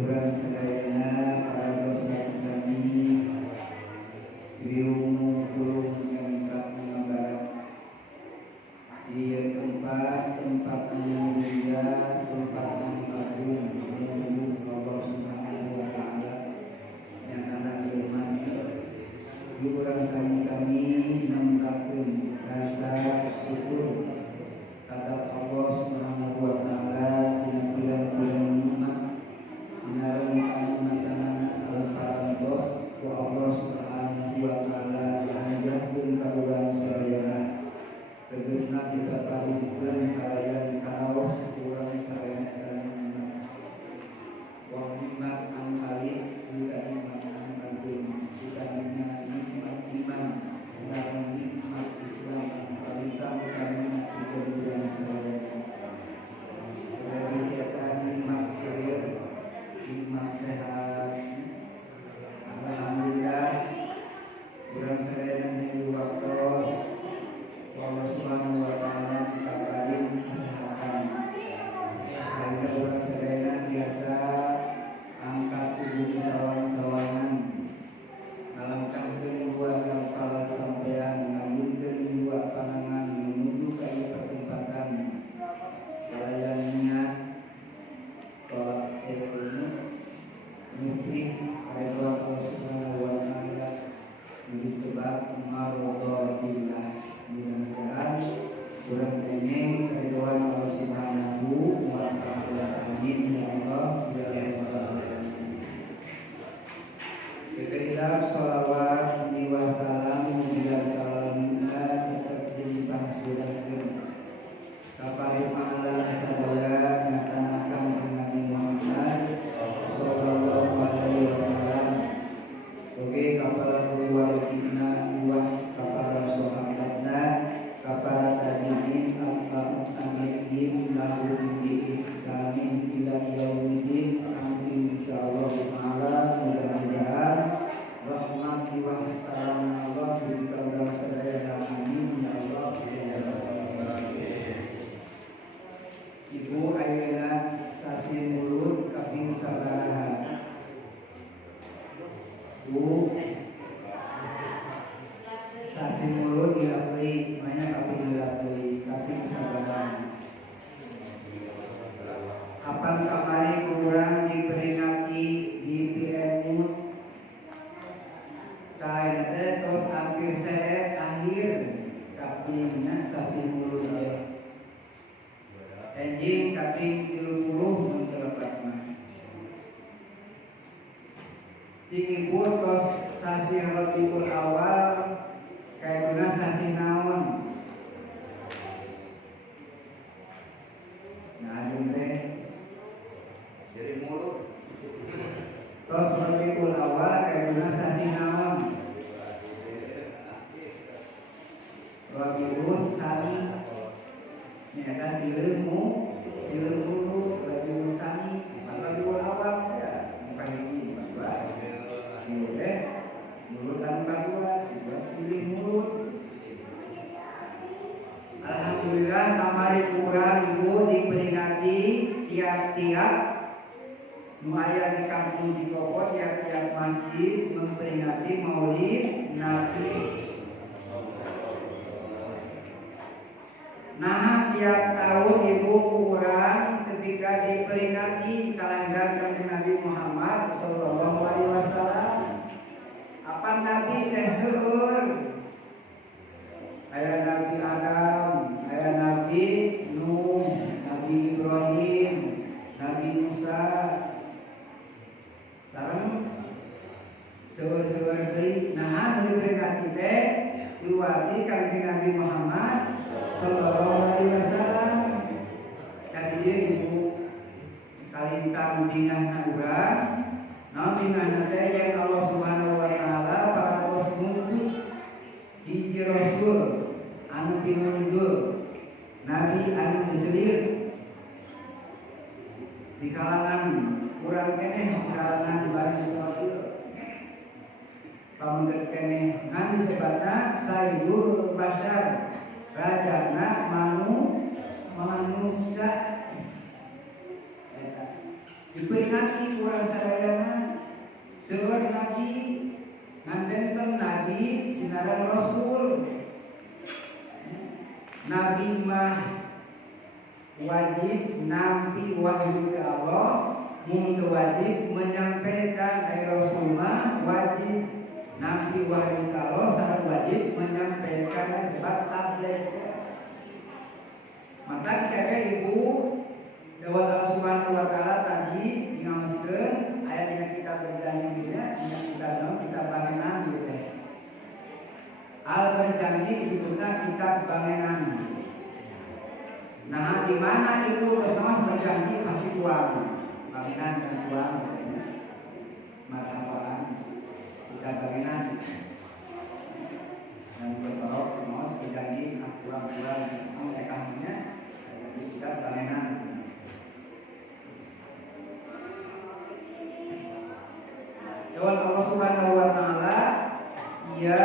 Urang sadayana para dosa sami riungu puluh nyangkap ngabarat di tempat mulia, tempat agung menuju Allah Subhanahu wa taala yang anak ilmahnya di urang sami-sami nangkakeun rasa syukur kata Allah Subhanahu wa taala dina bulan-bulan nikmat sinaran kalimat-kalimat al-farandos wa Allah Subhanahu wa taala anjurkeun ka urang sadayana tegasna kita paringkeun kalayan kaos urang sadayana kana wa nikmat angkali juga nikmat angkali bukannya nikmat iman sinaran nikmat Islam paling kami urang sadayana nikmat sehat, nikmat sehat. Alhamdulillah, urang sadayana di waktos Allah Subhanahu wa taala kabarin kesehatan. Sehingga urang sadayana biasa angkat tubuh sawang-sawangan. Ngalangkahkeun dua kepala sampean, ngayunkeun dua panangan menuju ka pertempatan. Kalayan niat tolak ilmu mukri ridho Allah Subhanahu wa taala disebab maradhatillah. Mudah-mudahan urang kenging ridhoan Allah Subhanahu wa taala. Amin ya Allah ya rabbal alamin. Sekedar sholawat wa salam bila salamna tetap dipangsurahkeun kapari pahala sadaya nyatanakan Nabi Muhammad sallallahu alaihi wasallam oge kapala keluargina dua kapala sahabatna kapala tabi'in atba'ut tabi'in lahum bi ihsanin ila yaumil amin insyaallah taala. Mudah-mudahan rahmat wa salam Allah diberikan sadaya amin ya Allah ya rabbal alamin. Ibu ayeuna sasi mulut kaping sabaraha? Bu sasi mulut dilakeui banyak kaping dilakeui kaping sabaraha? Kapan kamari kurang diperingati di PMU kain teh tos hampir sehet akhir kapingnya sasi mulut ya. Enjing kaping 30 mun telepat mah. Tinggi pun tos sasi Rabiul Awal kaituna sasi naon. Nah, teh dari mulut. Tos Rabiul Awal kaituna sasi naon. Rabiul Sani nyata silemu dulu baju sani Rabiul Awal ya bukan ini Pak. Oke. Mulut dan kedua silih mulut. Alhamdulillah kamari kurang ibu diperingati tiap-tiap nu aya di kampung Cikoko tiap-tiap masjid memperingati Maulid Nabi. Nah, tiap tahun ibu kurang ketika diperingati kelahiran Kanjeng Nabi Muhammad sallallahu alaihi wasallam. Apa Nabi teh seueur? Aya Nabi Adam, aya Nabi Nuh, Nabi Ibrahim, Nabi Musa. Sareng seueur-seueur deui. Nah, diperingati teh luarti Kanjeng Nabi Muhammad sallallahu alaihi wasallam. Jadi dia ibu kalintang dingan urang, naon dingan teh yang Allah Subhanahu wa taala paratos mungkus hiji rasul anu pinunggul, nabi anu diselir di kalangan urang keneh, di kalangan Bani Israil. Pamungut keneh ngan disebutna Sayyidul Bashar, rajana manusia. diperingati kurang sadayana seueur nabi nganten nabi sinaran rasul. Nabi mah wajib nampi wahyu ke Allah, mun wajib menyampaikan dari rasul mah wajib nampi wahyu ke Allah, sangat wajib menyampaikan sebab tabligh. Maka kita ibu Dewa Allah Subhanahu wa taala tadi ngaoskeun aya dina kitab berjanji dina kita bangenan gitu. Al berjanji disebutna kitab bangenan. Nah, di mana ibu Rasulullah berjanji masih tuang, bangenan dan tuang, marhaban, kitab bangenan. Dan bertorok semua berjanji kurang-kurang, kamu ekamnya, kitab bangenan. Dewan Allah Subhanahu wa taala, ya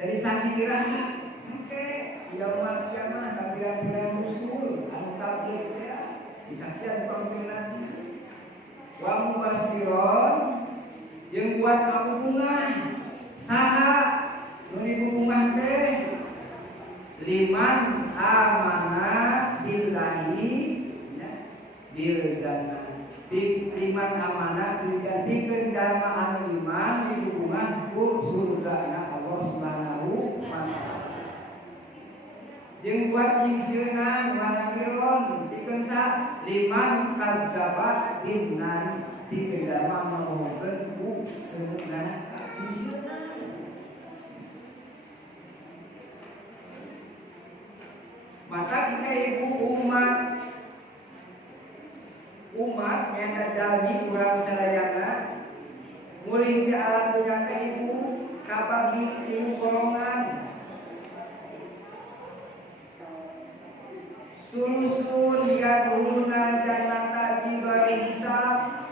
dari saksi kiraha oke yaumul kiamah tabiat-tabiat rusul anu tabligh ya disaksian panggilan wa mubasyiron jeung buat kabubungah saha nu dibubungah teh liman amana billahi bil jannah liman amana bil jannah pikeun jalma anu iman dibubungah ku surgana Allah Subhanahu wa taala. Jeung buat nyingsieunan managiron pikeun sa liman kadzaba binnan pikeun jalma anu ngomongkeun ku seunana nyingsieunan. Maka kita ibu umat yang jalmi urang sadayana mulih di alam dunya teh ibu kabagi ibu golongan sulusun yaduluna jannata bighairi hisab.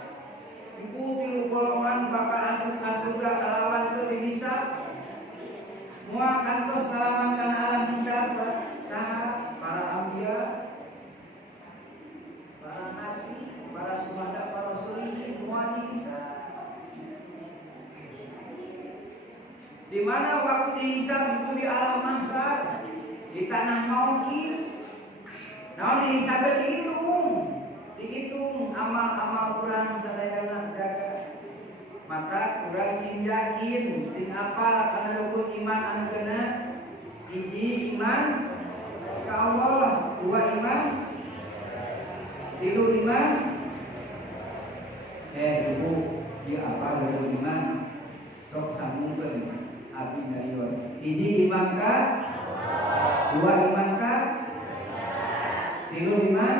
Ibu tilu golongan bakal asup ka surga kalawan teu dihisab. Moal kantos kalawan kana alam hisab saha para anbiya, para nabi, para syuhada, para sholihin moal dihisab. Di mana waktu dihisab itu di alam mahsyar, di tanah mauqif. Nah, dihisab dihitung amal-amal urang sadayana jaga. Maka urang sing yakin, sing apal kana rukun iman anu genep. Hiji iman ka Allah, dua iman, tilu iman. Ibu, dia apa rukun iman? Sok sambungkeun abdi nyarios. Hiji iman ka, dua iman ka, tilu iman,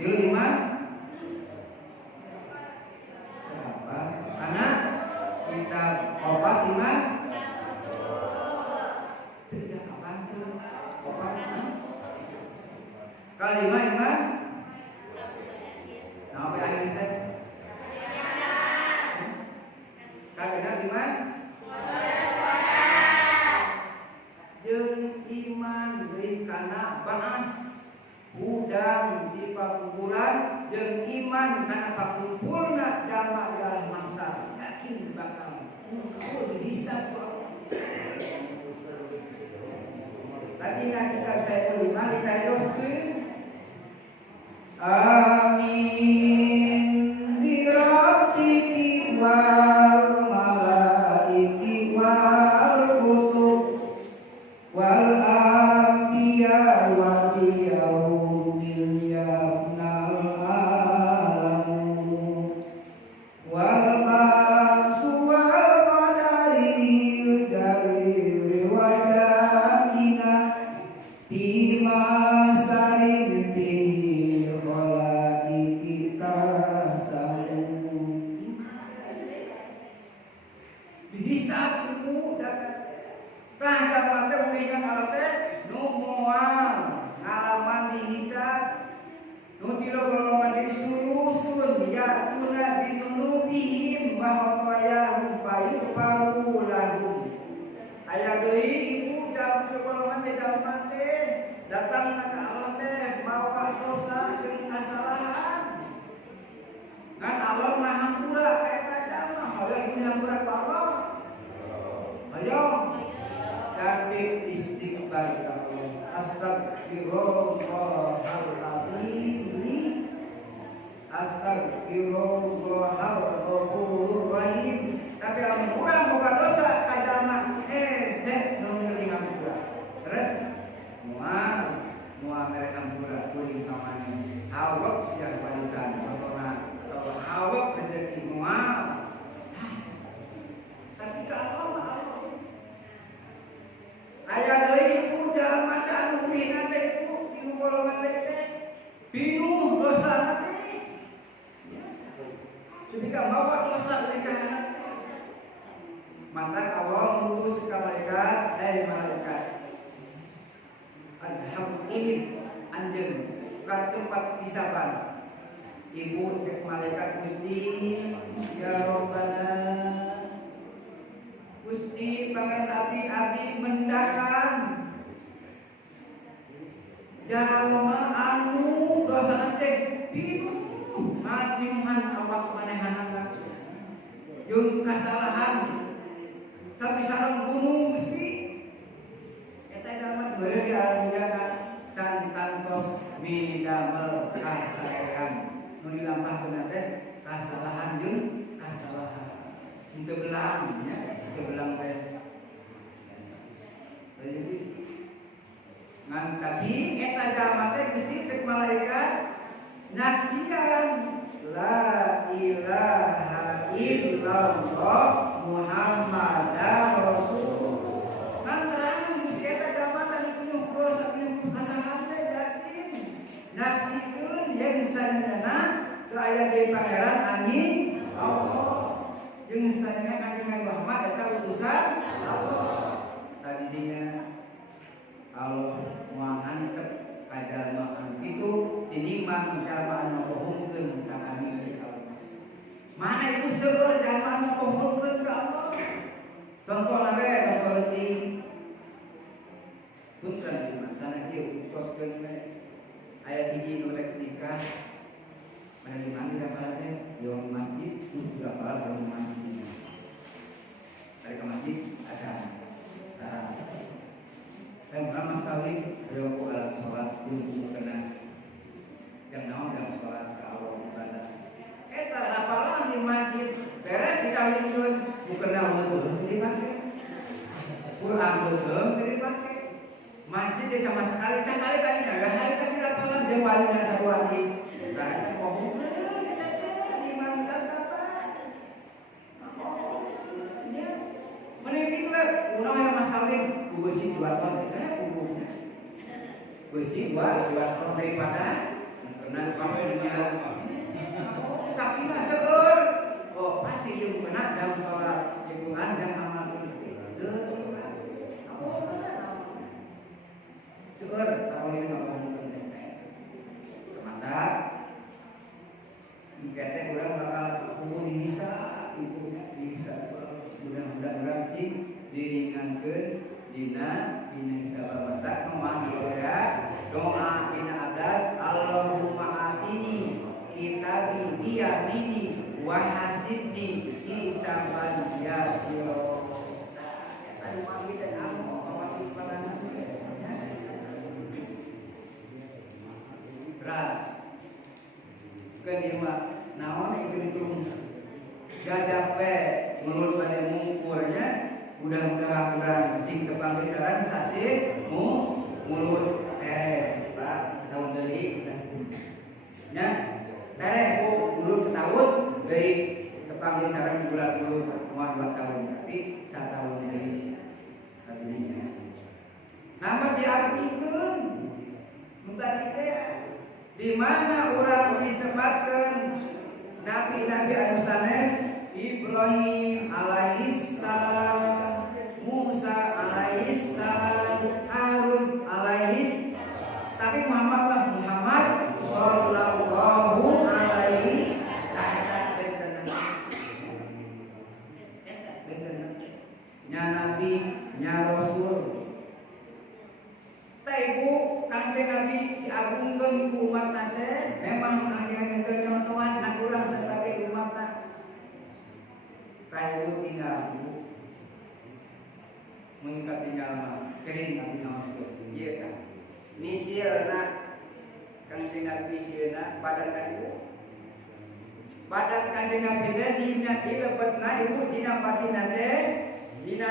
tilu iman, berapa? Karena kita obat iman, tidak apa itu obat iman. Kalima iman, sampai akhir teh. Kagak iman. Jeung iman deui kana baas udang di pakuburan jeung iman kana pakumpulna jalma dalam mangsa yakin bakal dihisab ku Allah. Tadi kita saya kelima dicarioskeun Amin birabbiki wal malaiki wal kutub wal anbiya wal yaumil yabnal alamu wal ba'su wal qadaril jaril wadakina bima sarim bihi khalaiki tasamu. Dihisab ibu tangga mate ulingan alate nu moal ngalaman dihisab nu tilo golongan disulusun ya tuna ditunubihim bahotaya bayu paru lahum aya deui ibu dalam golongan teh dalam mate datang ka Allah teh mawa dosa jeung kesalahan ngan Allah maha hampura eta jalma hoyong ibu hampura ka Allah hoyong dan istighfar ka Allah astagfirullahaladzim astagfirullahal ghafurur rahim tapi lamun urang boga dosa ka jalma set nu geuning hampura terus moal mere hampura kuring ka maneh awak siang warisan contohna atau awak rezeki moal tapi ka Allah aya deui ibu jalma anu bina teh ibu ibu golongan teh bingung dosana teh ketika bawa dosa mereka maka Allah mengutus ke malaikat malaikat alhamdulillah anjeun ka tempat hisaban ibu cek malaikat Gusti ya Rabbana Gusti pangasabi abdi mendakan jalma anu dosana teh bingung ngadiman awak manehanna jeung kasalahan sapisahan gunung Gusti eta jalma beureuh dialamiakan can kantos midamel kasaean nu dilampahkeun teh kasalahan jeung kasalahan henteu belang nya henteu belang teh ngan tapi eta jalma teh Gusti cek malaikat naksian la ilaha illallah Muhammadar Rasulullah kan terang Gusti eta jalma tadi punya dosa punya kesalahan teh yakin naksikeun yen sanana teu aya deui pangeran angin Allah jeung sanana Kanjeng Muhammad eta utusan Allah tadinya Allah moal antep ka jalma itu tinimbang jalma anu bohongkeun ka kami cik Allah. Mana ibu seueur jalma anu bohongkeun ka Allah? Contohna we contoh leutik. Punten di masana kieu utoskeun we. Aya hiji nu rek nikah. Mana di mana dapal teh? Yang masjid, dapal yang masjid. Dari ke masjid ada. Yang pertama sekali beliau alat sholat untuk kena yang naon dalam sholat ke Allah ibadah. Eta apalan di masjid beres dikawinkeun bukanna weuteung dipake. Quran weuteung dipake. Masjid dia sama sekali tadi ada hari tadi apalan jeung walina satu hari. Tah ngomong di mana apa? Menit lah, ulah yang mas kawin besi 2 ton besi 2 ton daripada kena kawin dengan saksi mah seueur oh pasti yang kena dalam sholat Quran dan amal seueur tawarin ngomong mantap kete urang bakal kumpul di misa ibunya di misa mudah-mudahan cing diringankeun dina sababata doa dina adas Allahumma atini kitabi biyamini wa hasibni hisaban yasira. Tadi pagi dan aku masih pada beras kedima naon itu gajah pe mulut pada mungkurnya mudah-mudahan kurang cing tepang besaran sasi mulut Pak setahun dari ya mulut setahun dari tepang besaran bulan mulut mau 2 tahun tapi 1 tahun dari tadinya nama diartikan bukan itu ya di mana orang disematkan nabi-nabi anu sanes Ibrahim alaihissalam, Musa alaihissalam, Harun alaihis, tapi Muhammad sallallahu alaihi nya nabi nya rasul. Taibu kangen nabi diagungkeun ku umat nate memang akhirnya contohan nak urang sebagai umatna. Taibu tinggal mengikat tinggal mah kering nabi namaskeun ieu kan. Misieuna kangen nabi misieuna badan taibu. Badan kangen nabi teh dina dilebetna ibu dina batinna teh dina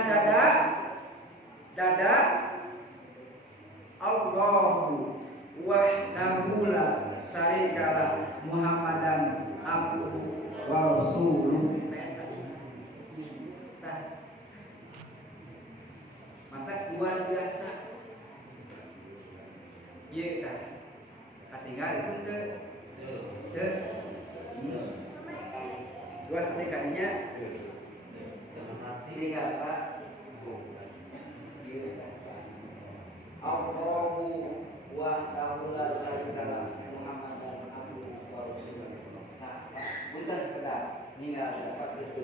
dada Allahu wahdahu la syarikalah Muhammadan abduhu wa rasuluh. Maka luar biasa. Ieu tah. Katinggal itu teu dua kadinya tinggal Pak. Allahu wahdahu la syarikalah Muhammadan abduhu wa rasuluh. Nah, bukan sekedar tinggal dapat itu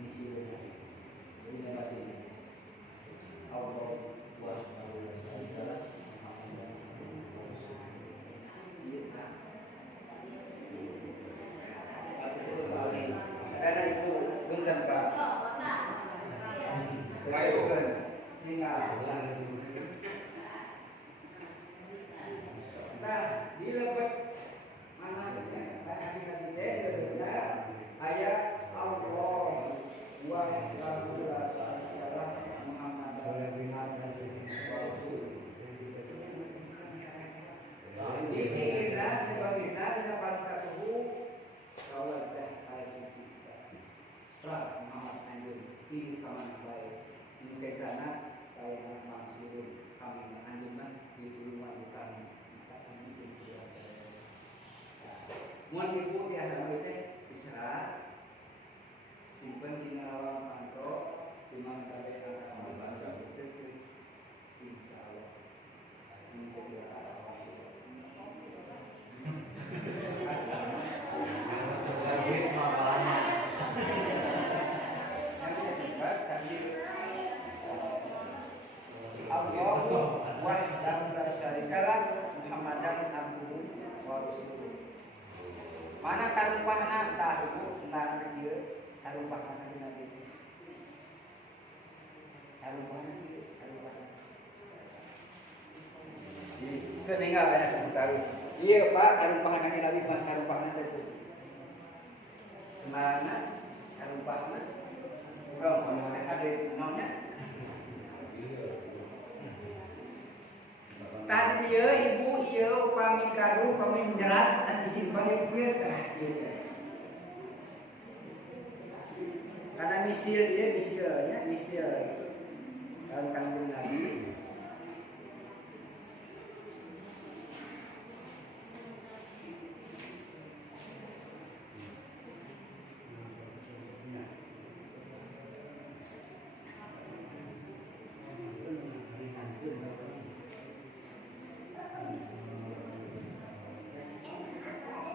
misi ini batin. Allahu wahdahu la syarikalah Muhammadan abduhu wa rasuluh. Sekarang itu bukan Pak. Bukan tinggal dilebet mana ayat Allah wahdahu la syarikalah Muhammadan abduhu wa rasuluh. Di pikiran dengan paling kalau teh sisi Muhammad anjur ini kaman baik ini ke sana kayak maksud kami anjurna di rumah kami. Mun ibu biasa teh istirahat simpen di lawang kantor di mana tadi ada baca betul insyaallah menjadi Allahu wahdahu la syarikalah Muhammadan abduhu wa rasuluh. Mana tarumpahna tah ibu senang kieu tarumpahna ka Nabi. Tarumpahna Itu tinggal ada satu tarus. Iya Pak, tarumpahna ka Nabi mah tarumpahna teh. Semana tarumpahna. Urang mana ada naonnya? Tadi ya ibu iya upami kadu upami nyerat dan disimpan di kuil karena misil kalau kanjeng Nabi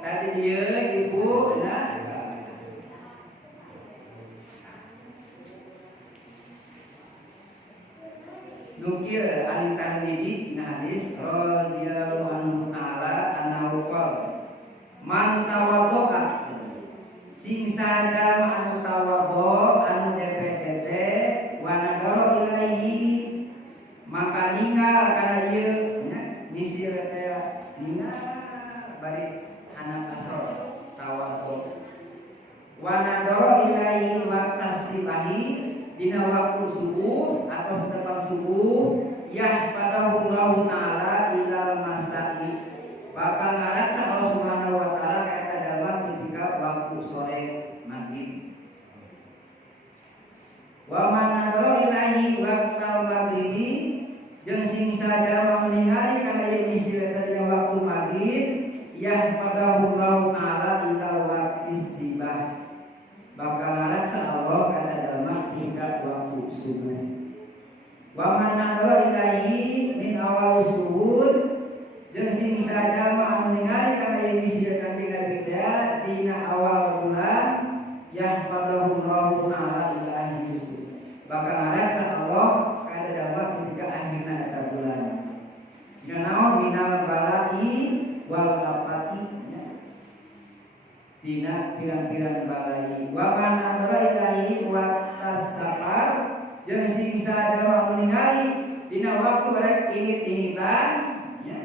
tadi dia ibu nukil alitan didi hadis radhiyallahu anhu taala annahu qala man tawaddoa sing sadar anu tawaddo anu DPDP wa nadara ilaihi maka ninggal kana ieu nya misir teh ninggal bari anak asal dina waktu subuh atau setelah subuh yahpadahullahu ta'ala ilal masai bakal ngaraksa Allah Subhanahu wa ta'ala kata dalam ketika waktu sore maghrib. Wa man nadara ilahi waqtal maghribi jeung sing sadaya ningali kana ieu misi dina waktu maghrib yahpadahullahu ta'ala ilal waqti sibah bakal ngaraksa Allah kata dalam hingga waktu subuh. Wa man nadara ilahi min awal subuh jeung sing sadaya anu ningali kana ieu misi dina dina awal bulan yahpadahullahu ta'ala ila akhir subuh bakal ngaraksa Allah kata dalam ketika akhirna eta bulan. Dina naon minal balai wal afati dina pirang-pirang balai. Wa man nadara ilahi waqtas safar jeung sing sadaya anu ningali dina waktu rek ingit-ingitan nya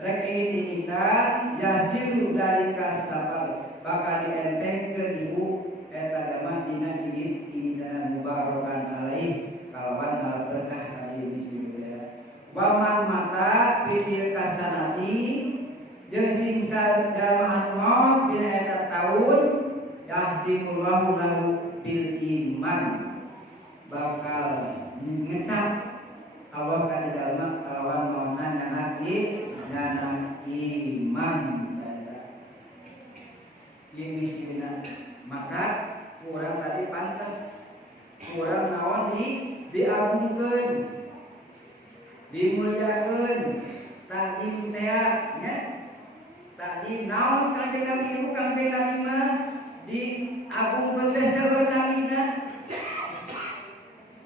rek ingit-ingitan yasiru dari kasafar bakal dientengkeun ibu eta gaman dina ingit-ingitan mubarakan alaih kalawan ngal berkah kali bismillah. Wa man mata pitil kasanati jeung sing sadaya anu maot dina eta taun yahdimullahu lahu bil iman bakal ngecap Allah kana jalma kalawan maonna nyana iman yang disina. Maka kurang tadi pantas kurang naon diagungkeun dimuliakeun tadi teh nya tadi naon kanjeng Nabi ibu kanjeng Nabi mah diagungkeun teh seueur nabina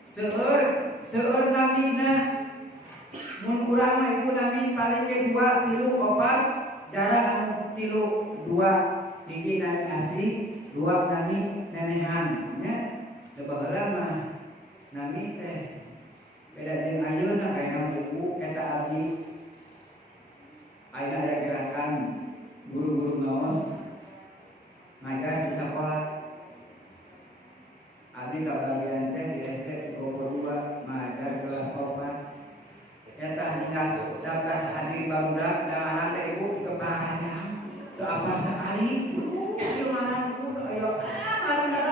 seueur nabina mun urang mah ibu Nabi paling ke 2 3 4 jarang anu 3 2 hiji Nabi asli 2 Nabi nenehan nya baheula mah Nabi teh beda jeung ayeuna aya ibu eta abdi ayeuna aya gerakan guru-guru ngaos ngajar di sekolah abdi kabagian teh di SD Cikopo 2 ngajar kelas 4 eta tinggal daftar hadir barudak da anak teh ibu kepahannya teu apa sakali ieu marang kudu ayo marang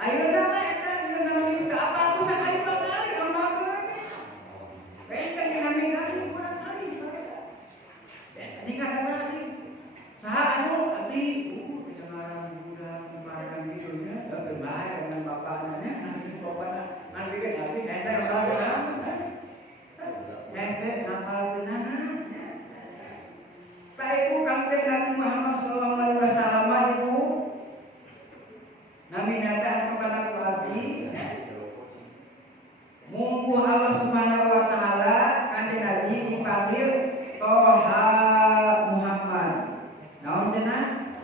ayeuna teh eta geus teu apa aku sakali bakali orang bae kan nami kurang kali ini kata berarti saha anu abdi kita marang budak marang videonya da berbahaya dengan bapaknya nanti bapaknya nanti kan abdi ese ngapal tenan ese ngapal tenan ta ibu kanjeng Nabi Muhammad sallallahu alaihi wasallam ibu Nabi nyata kepada abdi munggu Allah Subhanahu wa taala kanjeng Nabi dipanggil Toha Muhammad. Naon cenah?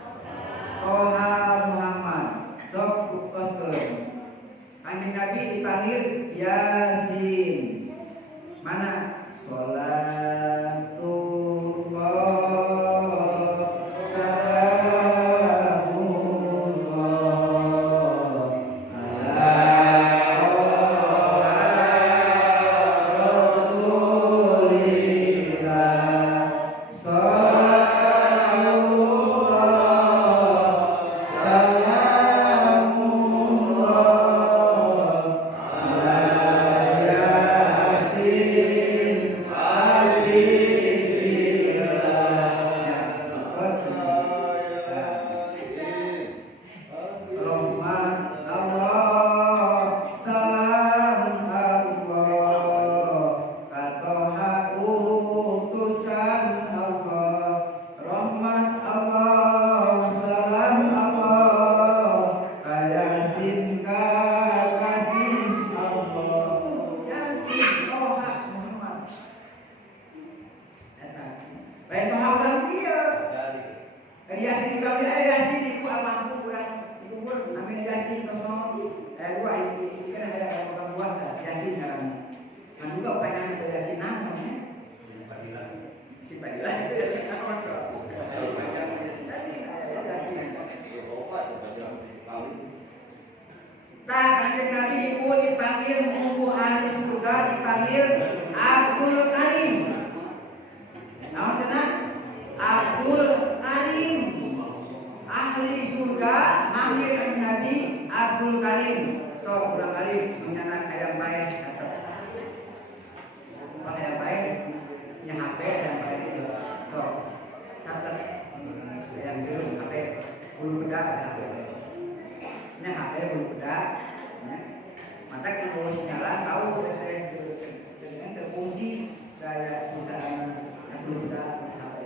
Toha Muhammad. Sok bukoskeun. Kanjeng Nabi dipanggil Yasin. Mana? Bapak dipanggil Abdul Karim. Namun cenah Abdul Karim. Ahli surga manggil Nabi Abdul Karim. So ulang kali menyanak ayam baik. Ayam baik, nya HP ayam baik. So catat ayam biru HP bulu bedak HP. Nya HP bulu bedak. Maka kalau sinyalan tahu dengan terfungsi kayak perusahaan bulu bedak HP.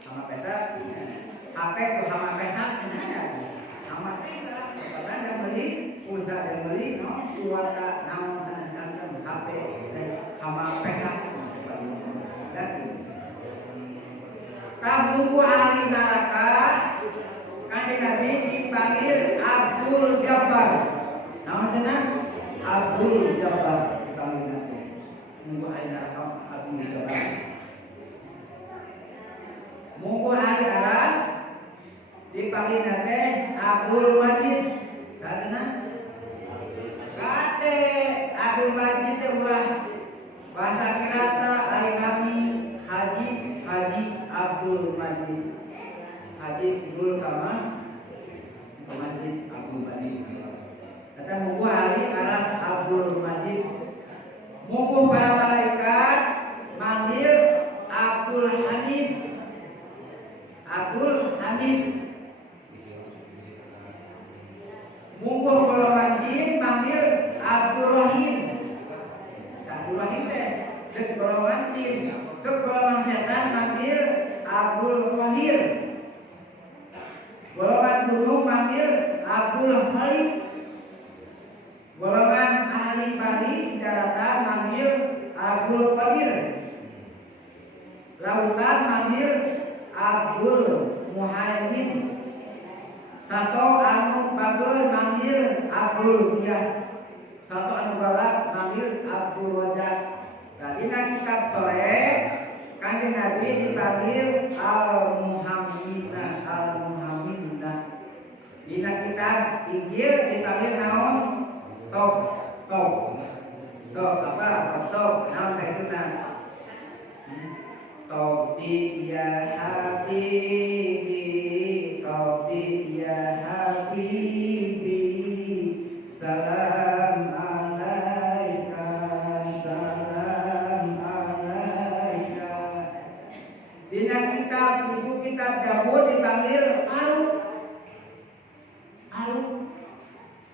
Sama pesa, HP itu sama pesa, sama pesa. Karena yang beli, pulsa yang beli, no, keluarga naon tanah HP sama pesa. Tamu ahli neraka, kanjeng Nabi dipanggil Abdul Jabbar. Nama cenah Abdul Jabbar dipanggil Nabi. Tamu ahli neraka Abdul Jabbar. Munggu ahli aras dipanggil nate Abdul Majid. Sarana kate Abdul Majid ulah bahasa kirata ari kami Haji Abdul Majid. Haji Abdul Kamas Majid Abdul Majid. Kata munggu ahli aras Abdul Majid. Munggu para malaikat manggil Abdul Hamid. Abdul Hamid. Munggu golongan jin manggil Abdul Rahim. Abdul Rahim teh cek golongan jin. Cek golongan setan manggil Abdul Qahir. Golongan gunung manggil Abdul Khalid. Golongan ahli pari daratan manggil Abdul Qadir. Lautan manggil Abdul Muhaimin. Satu anu bageun manggil Abdul Qiyas. Satu anu galak manggil Abdul Rajak. Dina kitab Toreh kanjeng Nabi dipanggil Al-Muhamminah. Dina kitab Injil dipanggil naon? Top. Apa? Top. Naon kaituna? Taubi ya habibi, taubi ya habibi, salam alaika, salam alaika. Dina kitab ibu kitab Zabur dipanggil Aruf.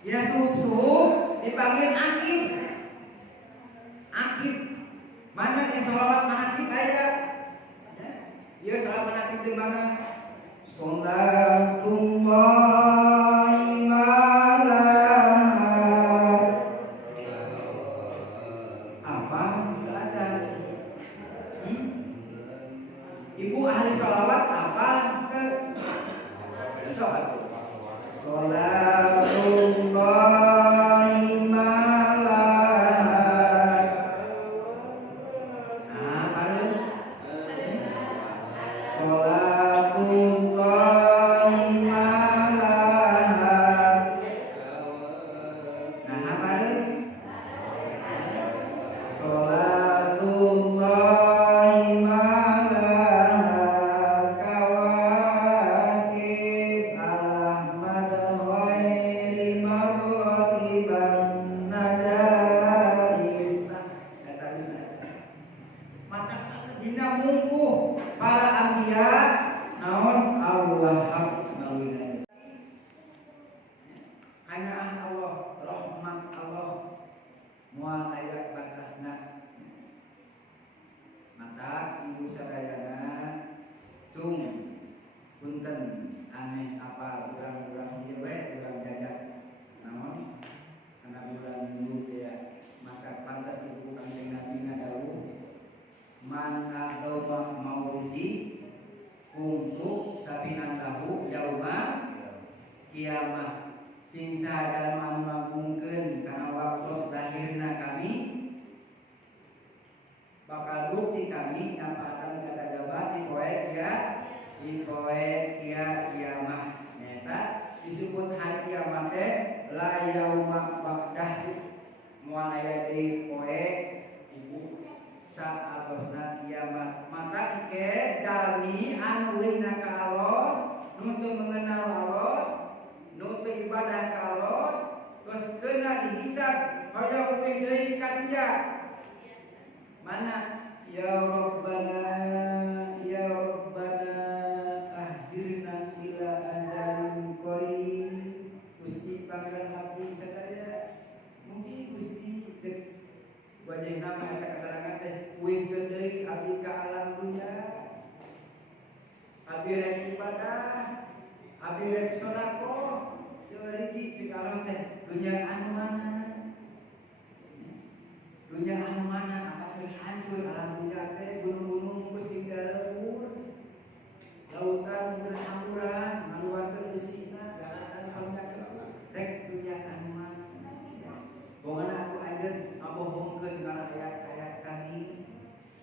Dina suhuf dipanggil Akib. Mana yang salawat manakib aya? Ya salam manakib di mana? Salatullahi malas. Apa? Baca. Ibu ahli salawat apa? Salatullahi kiamah sing sadar mangungkeun kana waktu lahirna kami bakal bukti kami nyampatan kata jabat di poe kiamah nyata disebut hari kiamat teh la yauma ba'dah moal aya di poe ibu saatosna kiamat. Maka ike jalmi anu wihna ka Allah, nu teu mengenal Allah, nu teu ibadah ka Allah, tos keuna dihisab hoyong wih deui ka dunya. Mana ya Rabbana ya Rabbana akhirna ila ajalin qarib. Gusti pangeran abdi sadaya mugi Gusti cek wajahna mah eta keterangan teh wih deui abdi ka alam dunya. Abdi rek ibadah, abdi rek sedekah, seureugi cek alam teh dunya anu mana? Dunya anu mana? Geus hancur alam dunya teh, gunung-gunung geus tinggal leuwur, lautan berhamburan, ngaluarkeun eusina, daratan panjang rek dunya anu mana. Pokona atuh anjeun ngabohongkeun kana ayat-ayat kami.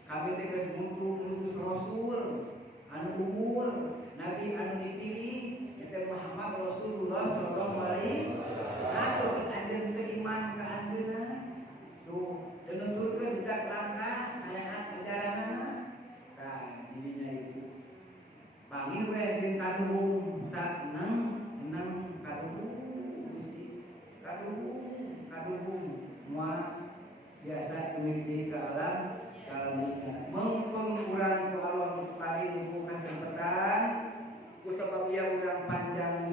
Kami teh geus ngutus rasul anu unggul, nabi anu dipilih, eta Muhammad Rasulullah sallallahu alaihi wasallam. Atuh anjeun teu iman ka anjeunna. Tuh, dan nuturkeun jejak langkah sanehat ajaranna. Tah dirinya ibu. Panggil we jeung kaduhung saeneng eneng kaduhung Gusti. Kaduhung moal biasa duit di alam kalaminya. Mengpeng urang ku Allah paling ibu kasempatan ku sabab ieu urang panjang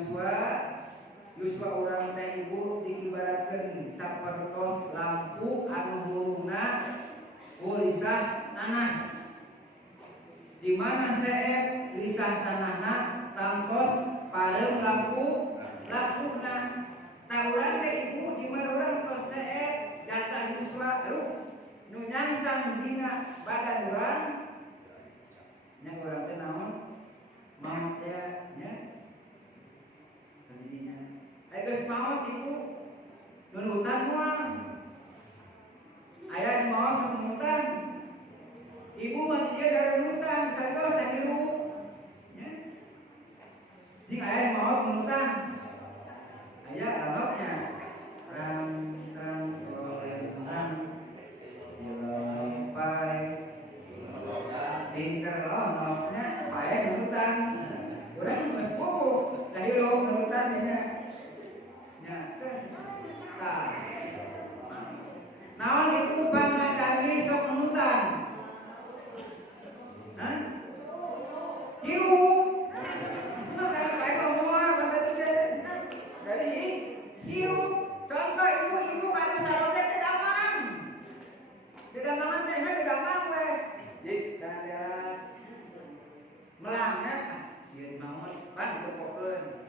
Yuswa urang teh ibu diibaratkeun sapertos lampu anu hurungna ku lisah tanah. Di mana seep lisah tanahna tangkos pareum lampuna. Tauran teh ibu di mana urang tos seep jatah Yuswa nu nyangsang dina badan urang nya urang teh naon? Maot teh nya tadinya geus maot ibu nunutan moal aya di maot nunutan ibu mah ieu dari nunutan saeuh teh ibu nya jing aya di maot nunutan aya ranoknya rang silompai pinter ranoknya aya nunutan urang geus bobo da hirup nunutan nya. Naon ibu bangga kami sok nunutan? Hah? Hirup. Dari kayak ngomong apa tadi? Dari hirup. Contoh ibu pada calon teh kedamang. Kedamangan teh kedamang we. Di teras. Melangnya sieun maot pan dipokeun.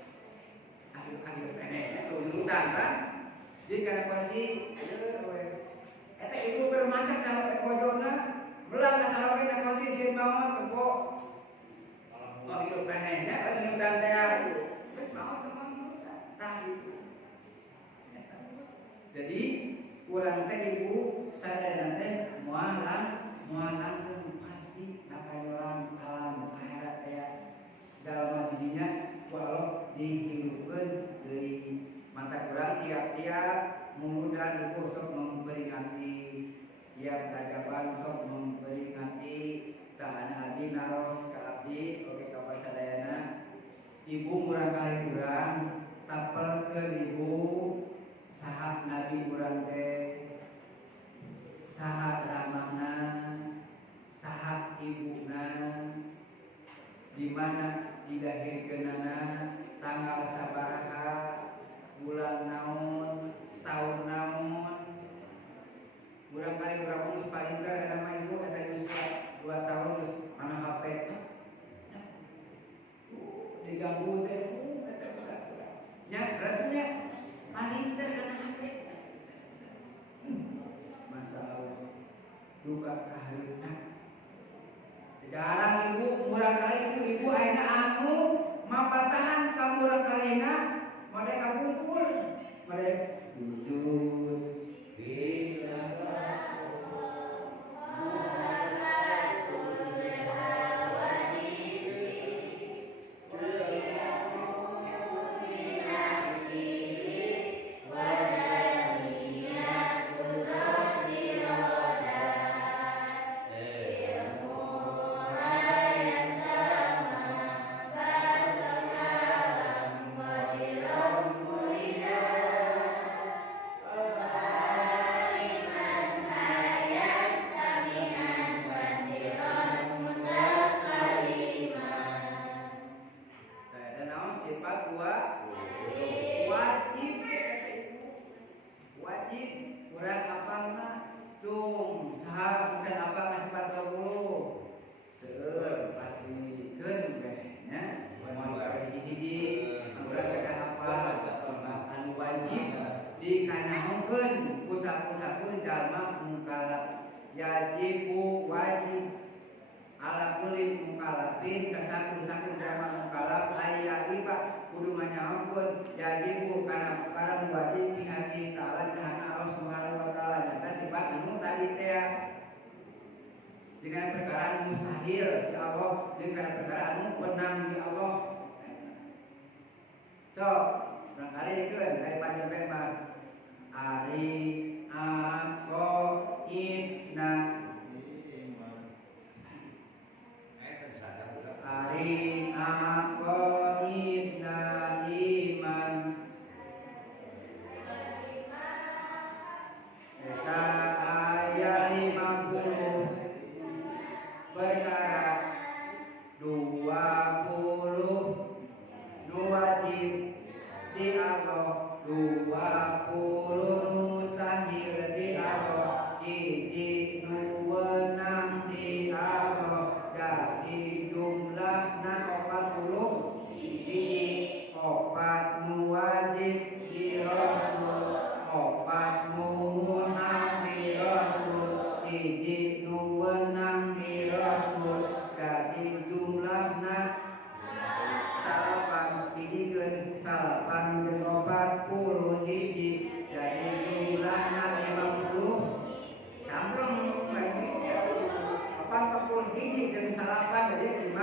Akhir pendek tuh nunutan kan? Jadi kana pasti eta ibu bermasak sampai pojona belang ka saloge na posisi sieun maot tepok. Oh hirup penehnya aya nunutan teh geus maot temang tah itu. Jadi urang teh ibu sadayana teh moal langkung pasti akayolan alam akhirat aya dalam dirinya ku Allah dihirupkeun deui. Mata kurang tiap-tiap mudah ibu sok memperingati tiap tajaban sok memperingati tahana abdi naros ka abdi oge ka pasadayana ibu murang kali urang tapelkeun ibu saha nabi urang teh saha ramana saha ibuna di mana dilahirkeunana tanggal sabaraha bulan naon, tahun naon. Urang kali urang geus paling ada nama ibu eta Yuswa 2 tahun geus mana HP. Diganggu teh eta budak. Nya resepnya paling kana HP. Masalah duka kahareuna. Jarang ibu urang kali ibu ayeuna anu mapatahan ka urang kalina mereka kumpul, mereka wujud bila mustahil di Allah jeung kana perkara anu wenang di Allah. So, barangkali keun dari panjenengan mah ari ako inna ari ako inna iman eta ayat 50 perkara 20 nu wajib di Allah 20 mustahil di Allah hiji nu wenang di Allah jadi jumlahna 40 hiji 4 nu wajib di Rasul 4 nu wenang di Rasul hiji nu wenang di Rasul jadi jumlahna salapan hijikeun salapan jeung 40 hiji jadi jumlahna 50 cambrong lagi 40 hiji jeung salapan jadi 5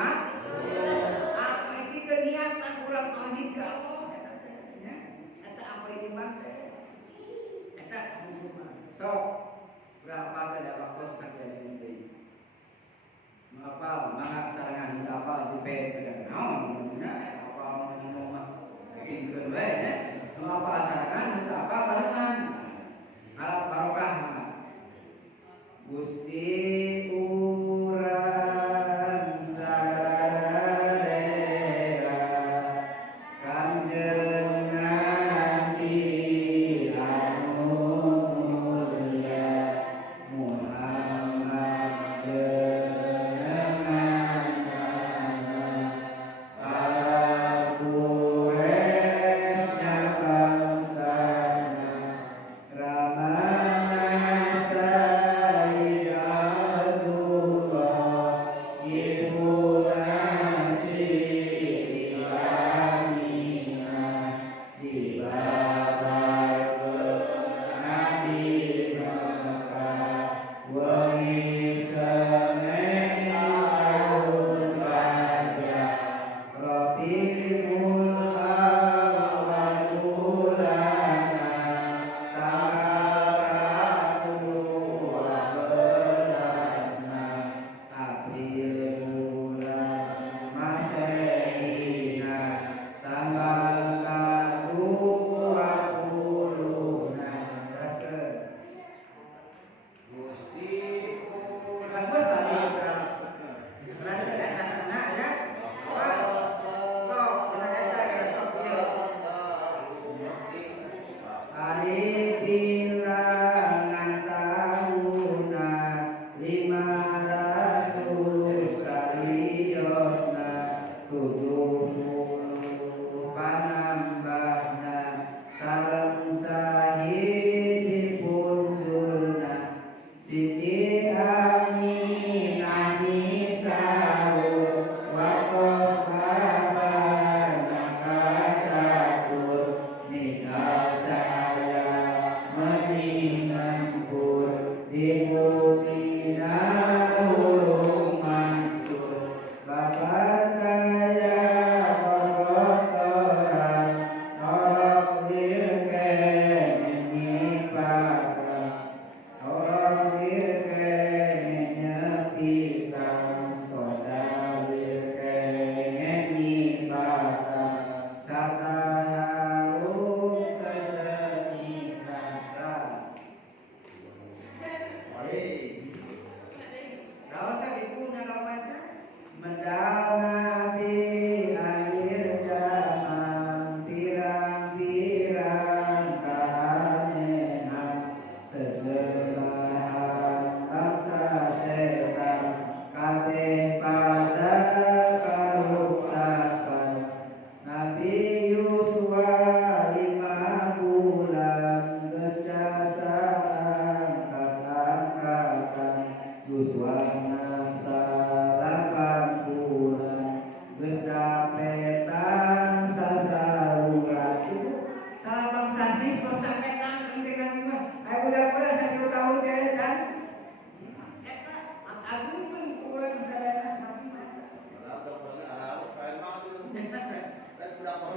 apa iki teh niatan urang tauhid ka Allah eta apa ini mah eta sok berapa teh waktu sakit ini apa mangga sarangan kita apa di PD naon nya apa ngomong mah bikin bae nya apa sarangan kita apa barengan alat barokah Gusti urang sadaya kanjeng Nabi anu mulia Muhammad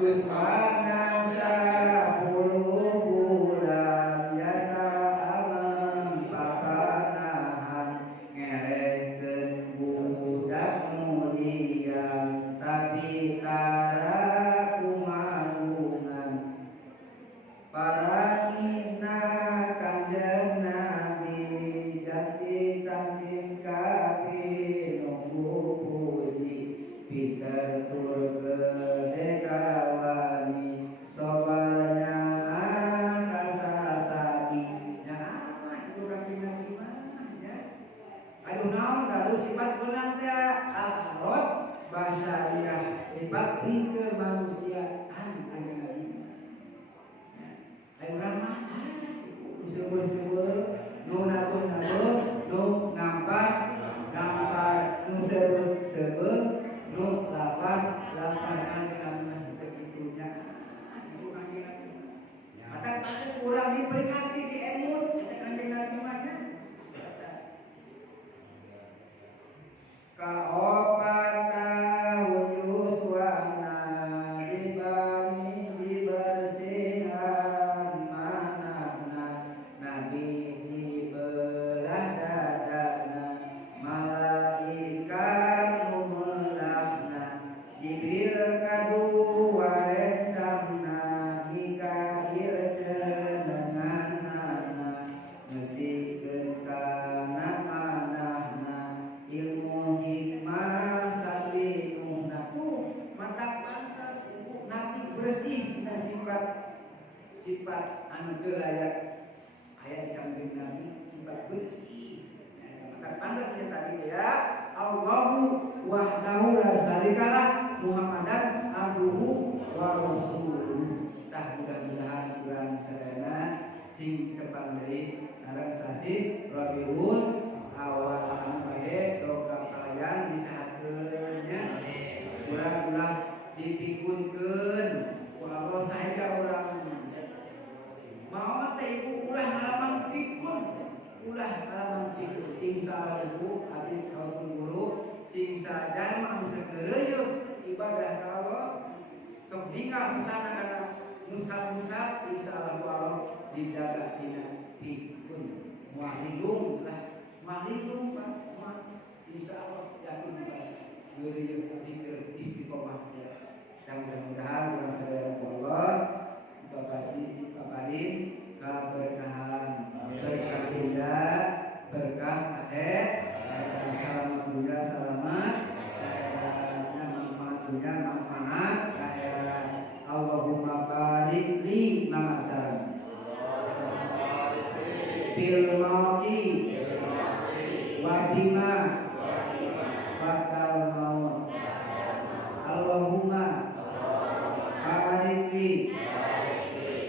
Yuswana sapuluh bulan biasa alam papanahan ngerekeun budak mulian tapi tara kumagungan parangina kanjeng Nabi jati cantik kaki nunggu puji pitertur gede kawani sobalnya angkasa sadi nah itu kaki Nabi mana ya aduh naon kalau sifat benar teh al-arad basyariah sifat kemanusiaan kanjeng Nabi ayo ramah disebut-sebut nu nabut-nabut nu ngampak nu sebut-sebut nu lapan begitunya itu kanjeng Nabi maka pantes kurang diperingati di emut kita kanjeng Nabi mana kaopata Yuswana dibani dibersihan manahna Nabi dibelah dadana malaikat numelahna Jibril kadua rencamna Mikail jenenganana ngesikeun kana manahna ilmu hikmah sampai nuhnaku mata pantas ibu Nabi bersih dan sifat anu teu layak aya di kanjeng Nabi sifat bersih mata pantas yang tadi ya Allahu wahdahu la syarikalah Muhammadan abduhu wa rasuluh tah mudah-mudahan urang sadayana sing tepang deui sareng sasi Rabiul awal anu bae doa kalian disahakeunnya urang-urang dipikuntkeun ku Allah saeja urang mau teh ibu ulah halaman pikun insyaallah ibu habis kautun guru sing sadar anu sakeureuyeuk ibadah ka Allah sok ninggal susana kana musab-musab insyaallah Allah dijaga dina pikun moal lindung lah malindung Pak, insya Allah yakin Pak, beri pikir istiqomah ya. Dan mudah-mudahan orang saudara Allah, kita kasih kabarin keberkahan, berkah dunia, berkah akhir, selamat dunia selamat, manfaat akhirat. Allahumma barik li mamasan. Fil mauti wabima bakal maut Allahumma barik li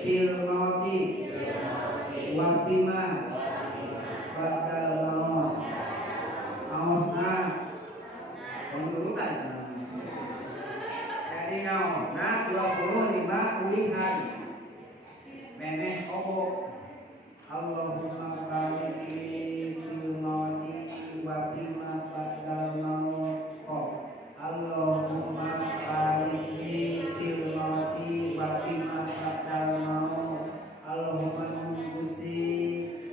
fil mauti wabima bakal maut ausna pengurutan jadi ausna 25 ulihan memeh obok Allahumma barik li fil mauti wa bima badal maut Allahumma barik li fil mauti wa bima badal maut Allahumma Gusti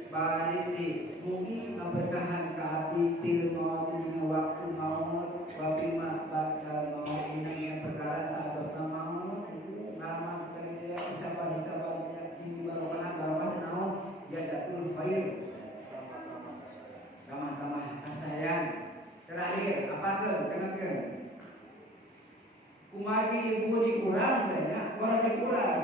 barik li mugi ngaberkahan ka abdi fil mauti dina waktu maut wa bima badal maut dina perkara saatosna maut ngaman kriteria isaban-isaban sing barokah naon jadatul khair tamah-tamah kasayang terakhir apakeun kenakeun kumagi ibu dikurang teh nya orang dikurang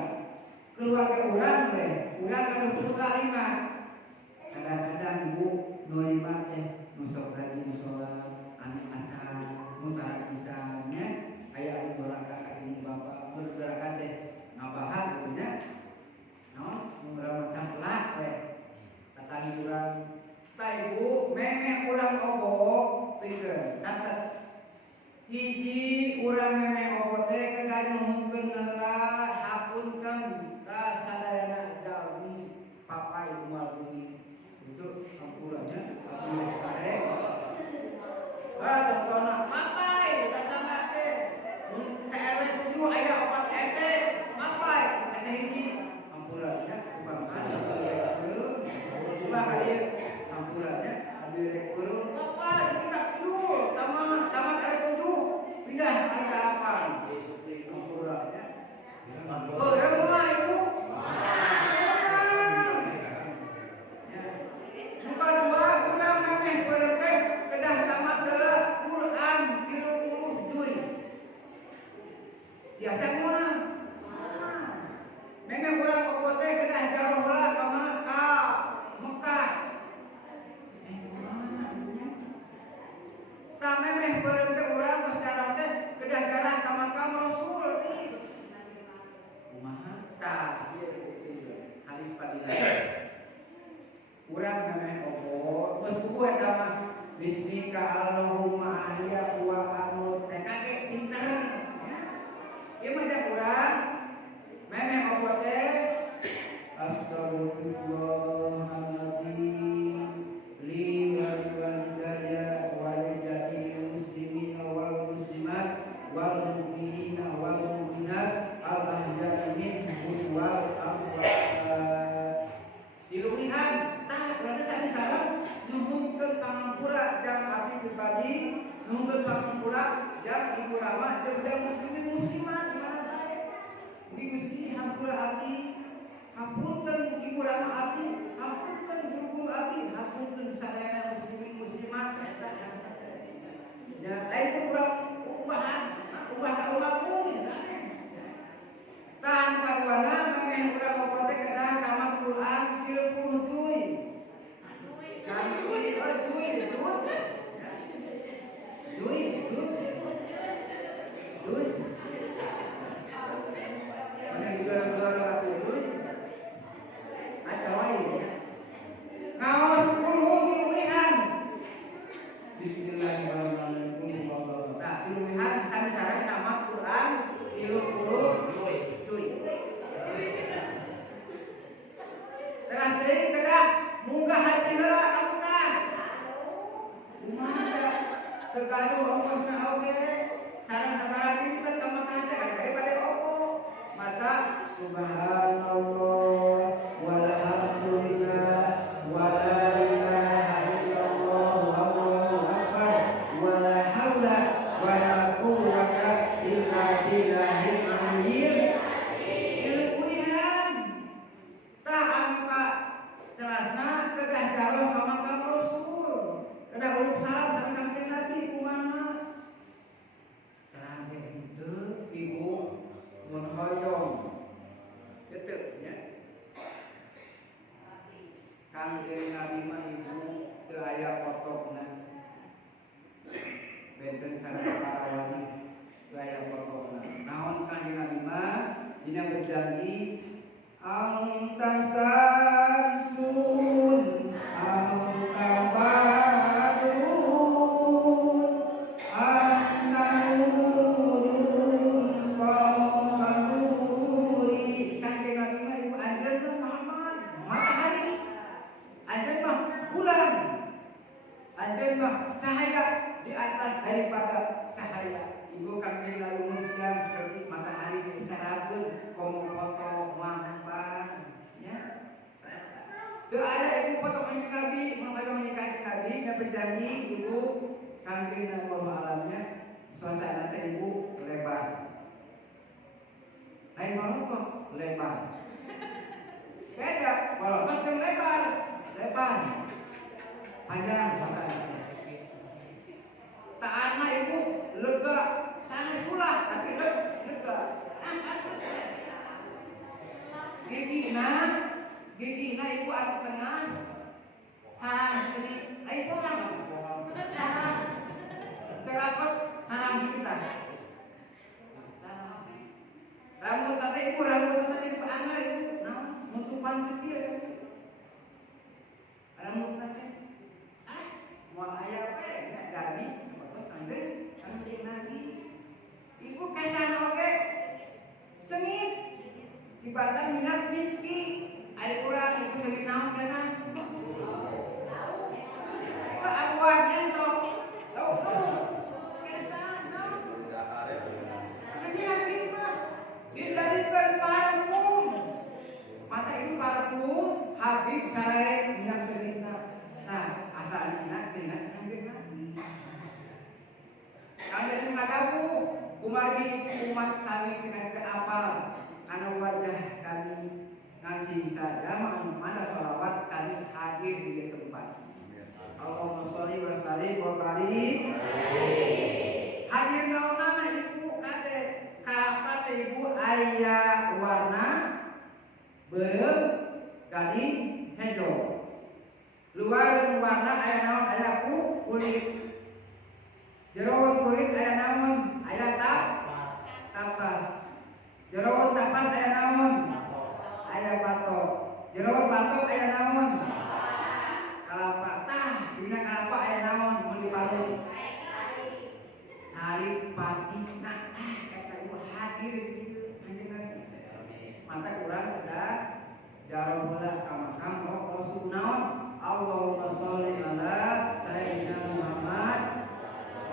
keluarga urang teh urang anu putra 5 kadang-kadang ibu nu 5 teh nu sok rajin salat anu acan nu tara pisannya aya anu berangkat ka ibu bapak berangkat teh ngabahan kitu nya naon nu urang camplat teh tadi urang ta ibu memeh urang obok pikeun catet hiji urang memeh obok teh kedah nuhunkeun heula hapunten ka sadayana jalmi papai moal bumi itu sampuranya abdi sare contohna papai tatangga teh cewek 7 aya 4 ete Biasa semua. Memang orang kokote kena jauh lah ke Mekah. Tak memang berhenti orang ke sejarah teh kena jarah ke makam Rasul. Kumaha? Tak. Hadis fadilah. Urang memang kokote. Terus buku eta mah Bismika Allahumma ahya wa amut. Kakek pinter. Ieu mah da urang memeh obote astagfirullahaladzim li wal walidayya wa lidayil muslimina wal muslimat wal mu'minina wal mu'minat al-ahya'i minhum wal amwat. Diluwihan tah berarti sami salam nuhungkeun pangampura jang abdi pribadi, nuhungkeun pangampura jang ibu ramah jeung muslimin muslimat mana bae. Mugi Gusti hampura abdi, hapunten ibu ramah abdi, hapunten guru abdi, hapunten sadayana muslimin muslimat eta. Ya, lain urang ubahan, ubah ka ulah mugi sanes. Tahan paduana mameh urang obote kedah kamar Quran 30 duy. Kan duy. Mana juga duy. Acawai. Ngaos 10 minuhan. Bismillahirrahmanirrahim. Nah, minuhan sami-sami nama Quran 30 duy. Terus deui kedah munggah haji heula ka Mekah. Kumaha tergaduh ongkosna oge sareng sabaraha dinten ka Mekah teh daripada opo. Maca subhanallah walhamdulillah wala ilaha illallah wallahu akbar wala haula wala quwwata illa billahil aliyyil azim. Tah angka jelasna kedah jaroh ka makam Rasul, kedah uluk salam sareng kanjeng Nabi kumaha. Terang itu ibu mun hoyong. Tetep ya. Kanjeng Nabi mah ibu teu aya potona. Benten sareng para wali teu aya potona. Naon kanjeng Nabi mah dina berjanji Anta samsun anta badrun anta nurun fawqa nuri. Kanjeng Nabi mah ibu anjeun Muhammad matahari, anjeun mah bulan, anjeun mah cahaya di atas daripada cahaya. Ibu kanjeng Nabi mah seperti matahari disarapeun komo foto mampan ya. Teu aya ibu foto kanjeng Nabi, mun aya menikah Nabi nya berjanji ibu kanjeng Nabi alamnya suasana teh ibu lebar. Lain malotok lebar. Beda, malotok jeung lebar. Lebar. Panjang suasana. Taana ibu lega, sanes ulah tapi lega. Gigina ibu anu tengah. Sarang sini, lain pohon. Sarang. Terapet sarang kita. Rambut tadi ibu anak ibu, nutupan cetil. Rambut tadi, mau ayah apa? Nggak jadi. Kanjeng Nabi ibu kesana oke sengit dibatan minat miski ada kurang ibu sengit naon kesan abuannya sok tahu kesan Kanjeng Nabi mah didarikan parfum mata itu parfum Habib sareng minyak sengitna. Nah asalnya dengan Kanjeng Nabi kanjeng madabu kumargi umat kami dengan keapal karena wajah kami ngasih saja mana sholawat kami hadir di tempat. Allahumma sholli wa sallim wa barik. Hadir naonana ibu kade kalapate naon? Aya tapas. Jeroan tapas aya naon? Aya batok. Jeroan batok aya naon? Kalapa. Tah, dina kalapa aya naon? Mun dipalu. Sari pati nah eta ieu hadir kieu anjeun Nabi. Mata urang kedah jaro heula ka makam Rasul naon? Allahumma sholli ala sayyidina Muhammad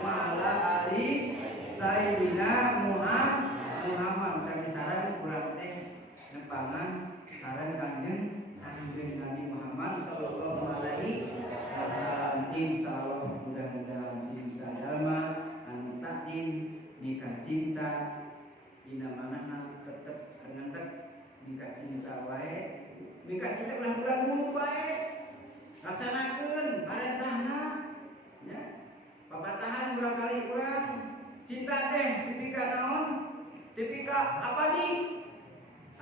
wa ala ali sayyidina Muhammad. Sami saran urang teh nepangan saran kanjeng Nabi Muhammad sallallahu alaihi wasallam. Insyaallah mudah-mudahan bisa jalma takdim nikah cinta dina manana tetep ngentek nikah cinta wae. Nikah cinta ulah bulan mulu wae. Laksanakeun parentahna nya. Papatahan urang kali urang cinta teh tipika naon? Tipika abadi.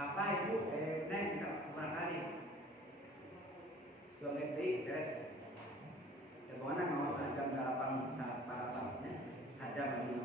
Apa ibu? Neng kita urang kali. Dua menit deui beres. Ya pokona ngawas jam 8 saat para saja bagi